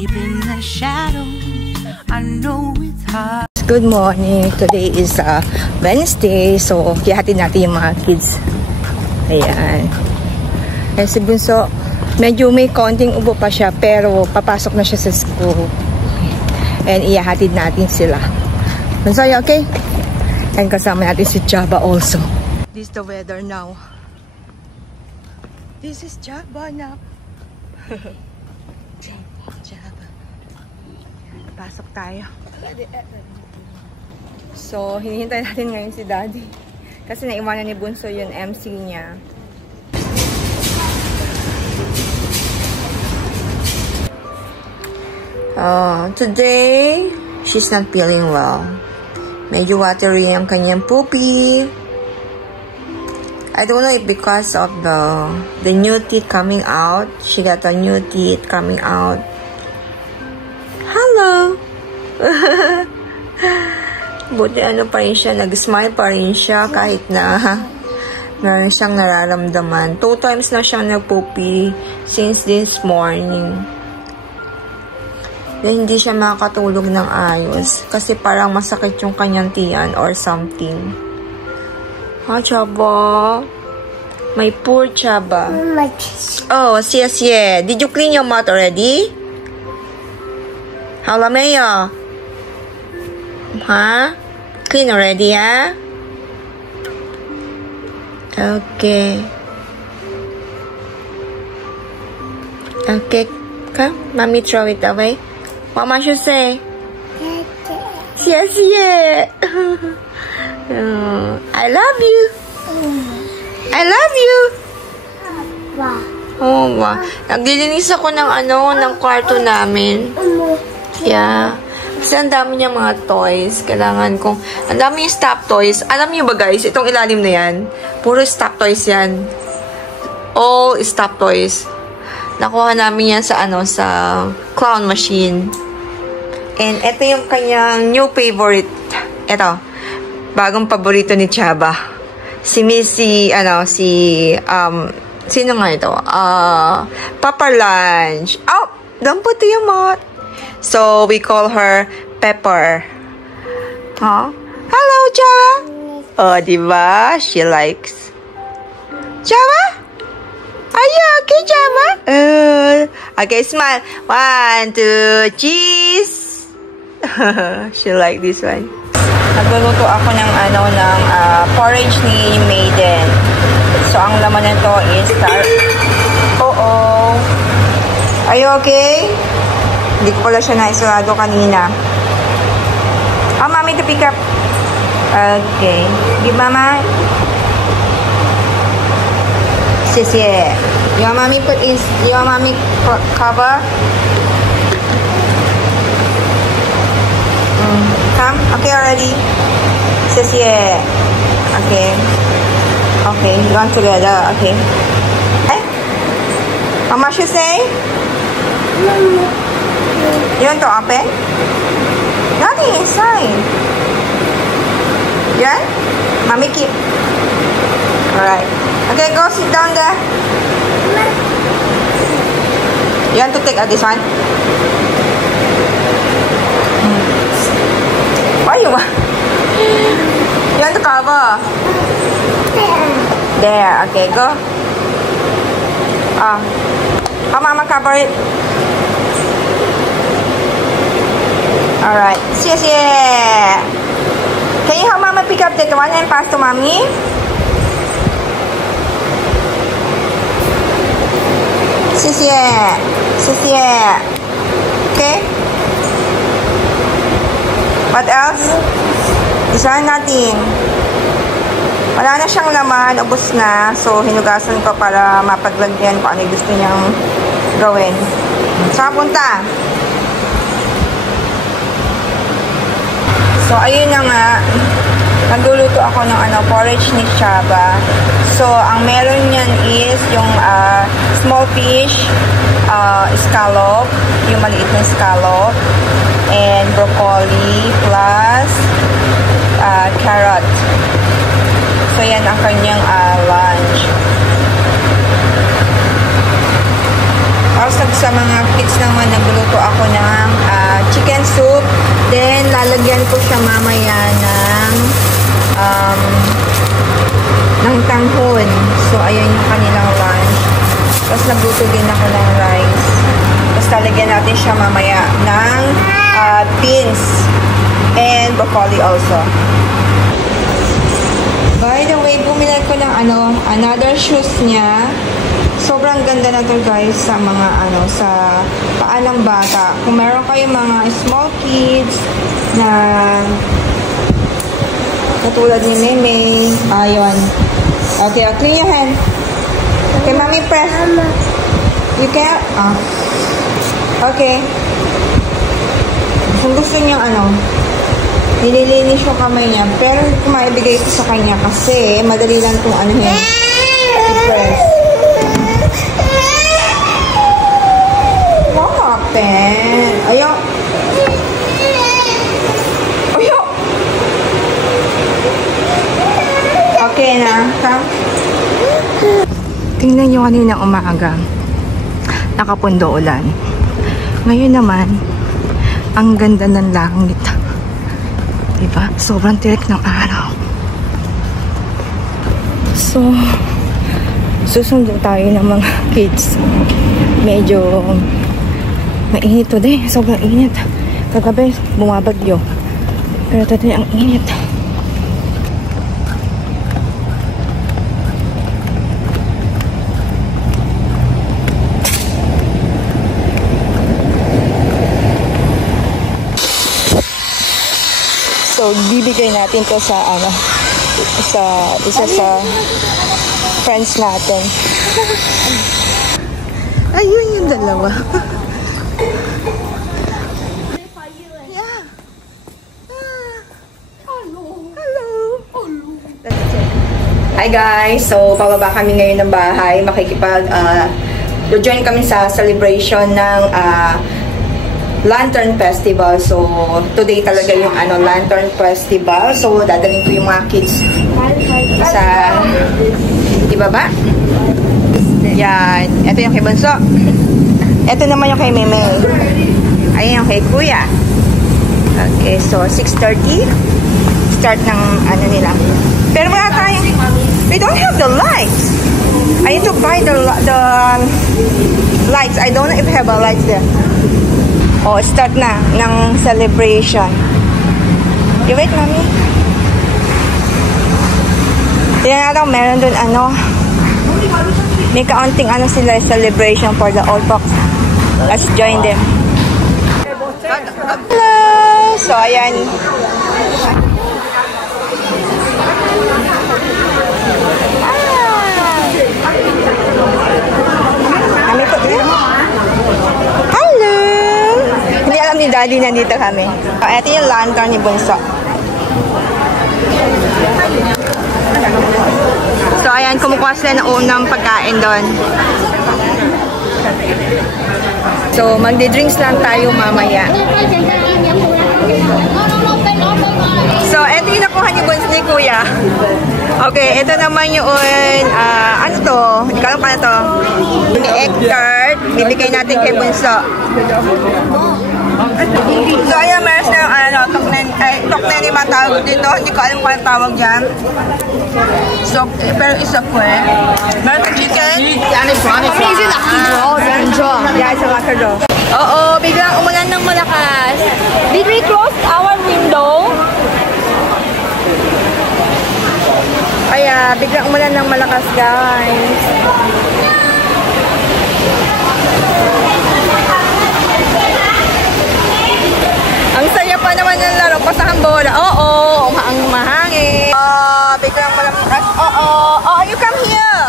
deep in the shadows. I know it's hard. Good morning. Today is Wednesday. So, hihatid natin yung mga kids. Ayan. Eh, si Bunso, medyo may konting ubo pa siya, pero papasok na siya sa school. And ihahatid natin sila. Bunso, you okay? And kasama natin si Java also. This is the weather now. This is Java now. Java. Pasok tayo. So, hinihintay natin ngayon si Daddy. Kasi naiwanan ni Bunso yung MC niya. Today, she's not feeling well. Medyo watery ang kanyang poopy. I don't know if because of the new teeth coming out. She got a new teeth coming out. Hello! Buti ano pa rin siya, nag-smile pa rin siya kahit na meron siyang nararamdaman. 2 times na siyang nag-poopy since this morning. Then, hindi siya makakatulog ng ayos kasi parang masakit yung kanyang tiyan or something. Ha, Chaba? My poor Chaba. Oh, yes. Did you clean your mouth already? Halameyo? Ha? Clean already, ha? Okay. Okay. Come, mommy throw it away. What must you say? Yes. I love you. I love you. Oh, wow. Naglilinis ako ng ng kwarto namin. Yeah. Kasi ang dami niya mga toys. Kailangan kong... Ang dami yung stop toys. Alam niyo ba guys, itong ilalim na yan, puro stop toys yan. All stop toys. Nakuha namin yan sa sa clown machine. And ito yung kanyang new favorite. Ito. Bagong paborito ni Chaba. Si Missy, sino nga ito? Papa Lunch. Oh, don't put your mouth. So, we call her Pepper. Huh? Hello, Chaba. Oh, diba? She likes. Chaba? Are you okay, Chaba? Okay, smile. 1, 2, cheese. She like this one. Nagluluto ako ng porridge ni Maiden. So, ang laman nito is Are you okay? Hindi ko pala siya naisulado kanina. Mommy to pick up. Okay. Give mama. Sisye. Your mommy cover. Come. Okay already. Sisye. Okay. Okay. You want together. Okay. Hey. Mama should say. You want to open? Nothing inside. Yeah? Mommy keep. Alright. Okay, go sit down there. You want to take out this one? What you want? You want to cover? There. Okay, go. How Mama cover it? Alright. Can you help Mama pick up that one and pass to Mommy? Okay? What else? This one, nothing. Wala na siyang laman. Ubos na. So, hinugasan ko para mapaglagyan ko ano gusto niyang gawin. Saan punta? So, ayun na nga. Nagluluto ako ng porridge ni Chaba. So, ang meron niyan is yung small fish, scallop, yung maliit na scallop, and broccoli, plus carrot. So, yan ang kanyang lunch. Tapos sa mga kids naman, nagluto ako ng chicken soup. Then, lalagyan ko siya mamaya ng tanghon. So, ayan yung kanilang lunch. Tapos, nagluto din ako ng rice. Tapos, lalagyan natin siya mamaya ng beans and broccoli also. By the way, bumili ko ng another shoes niya. Sobrang ganda na to guys sa mga sa paa ng bata. Kung meron kayong mga small kids na katulad ni Meme, ayun. Okay, clean your hand. Okay, mommy press. You can, okay. Kung gusto niyo nililinis yung kamay niya. Pero hindi ko maibigay ito sa kanya kasi madali lang itong i-press. What happened? Ayaw. Ayaw. Okay na. Come. Tingnan nyo kaninang umaga. Nakapundo ulan. Ngayon naman, ang ganda ng langit. Diba? Sobrang tirik ng araw. So, susundo tayo ng mga kids. Medyo mainit today. Sobrang init. Kagabi, bumabagyo. Pero today, ang init. So, bibigay natin to sa isa sa friends natin. Ayun yung dalawa. Yeah. Hello. Hi guys. So, pababa kami ngayon ng bahay. Join kami sa celebration ng Lantern Festival. So, today talaga yung Lantern Festival. So, dadalhin ko yung mga kids sa ibaba. Yan. Ito yung kay Bunso. Ito naman yung kay Meme. Ayan yung kay Kuya. Okay, so 6:30 start ng nila. Pero wala tayong, we don't have the lights. I need to buy the lights. I don't know if we have a light there. Oh, start na ng celebration. You wait, Mommy. Tingnan natin, meron dun may kaunting sila celebration for the old folks. Let's join them. Hello! So, ayan. Hello! Hindi alam ni Daddy nandito kami. Ito yung lantern ni Bunso. So, ayan, kumukuha sila ng unang pagkain doon. So, magdi-drinks lang tayo mamaya. So, ito yung nakuha ni Bunso ni Kuya. Okay, ito naman yung, ano to? Hindi ko alam pa na to. Yung egg tart, bibigay natin kay Bunso. So, ayan, meron na, toknen yung matawag dito. Hindi ko alam kung anong tawag dyan. So, pero isa po meron na chicken. Yeah, it's a lucky draw. Oo, biglang umulan ng malakas. Did we close our window? Kaya, biglang umulan ng malakas, guys. Ang saya pa naman ng laro, pasahang bola. Oo, ang mahangin. Biglang malakas. Oo, you come here.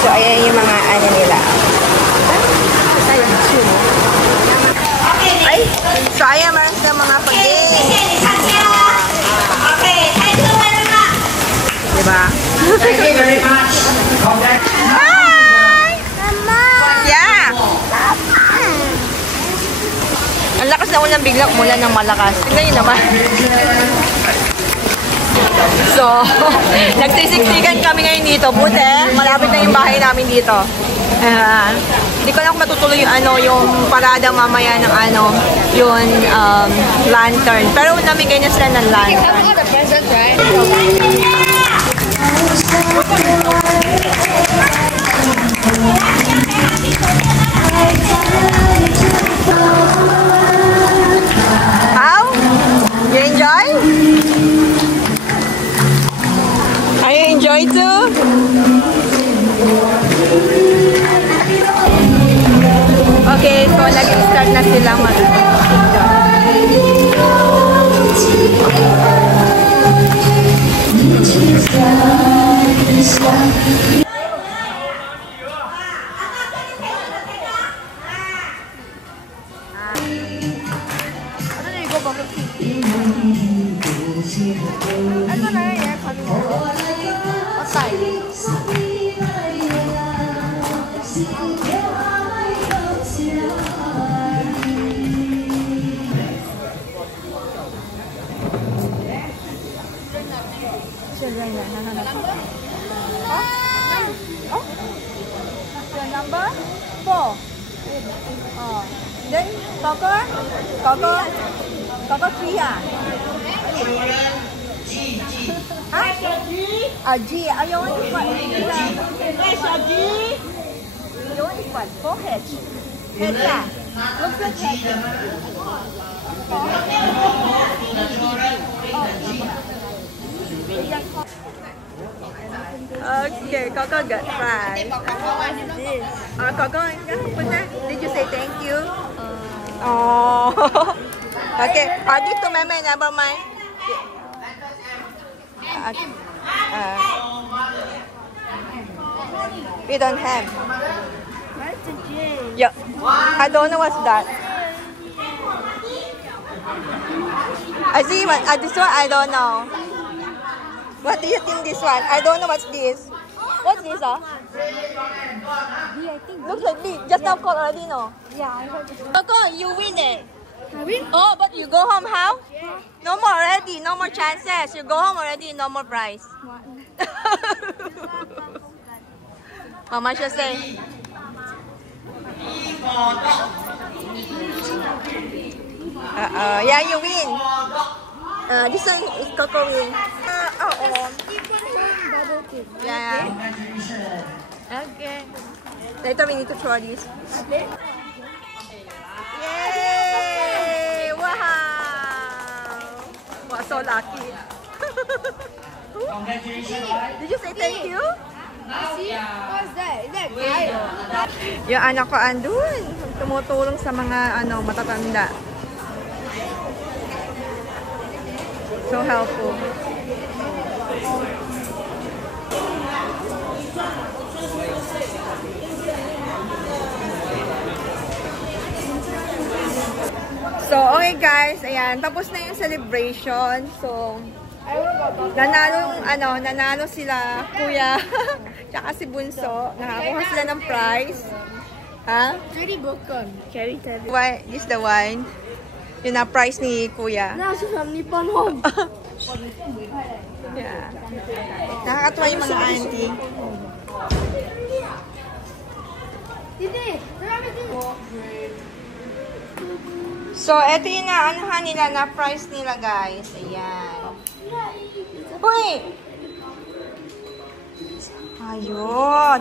So, ayan yung mga nila. Ay, so ayan, meron sa mga pag-game. Diba? Thank you very much. Hi! Yeah! Ang lakas na ulan, biglang umulan ng malakas. Tingnan nyo naman. So, nagsisiksikan kami ngayon dito. Buti, malapit na yung bahay namin dito. Hindi ko lang kung matutuloy yung yung parada mamaya ng yung lantern. Pero namigay na sila ng lantern. All the presents, right? How? You enjoy? Are you enjoy too? Okay, so nag-start na sila Number 4. Then Coco 3 ah. G. You want this one? G. You want this one? 4H. H ah. Looks like H. Okay, Coco got 5. Coco, put that. Did you say thank you? Oh. Okay, I'll give to Mama, never mind. We don't have. Where's the J? Yeah. I don't know what's that. I see one. This one I don't know. What do you think this one? I don't know what's this. What's this? B, I think. Looks like B. Just now called already, no? Yeah, I heard it. Coco, you win it. I win? Oh, but you go home how? No more already. No more chances. You go home already. No more prize. Mama should say. Yeah, you win. This one is Coco win. Yeah. Okay. Later we need to throw this. Yay! Wow! Wow, so lucky. Did you say thank you? See? What's that? Is that guy? Yung anak ko andun. Tumutulong sa mga matatanda. So helpful. So, okay guys, ayan, tapos na yung celebration. So, nanalo sila, Kuya, tsaka si Bunso. Nakakuha sila ng prize. Ha? Pretty broken. Carry that. Why, this the wine. Yun na prize ni Kuya. Now she's from Nippon Home. Yeah. Nakakatuwa yung mga auntie. So, eto yung nila, na price nila, guys. Ayan. Uy! Ayun!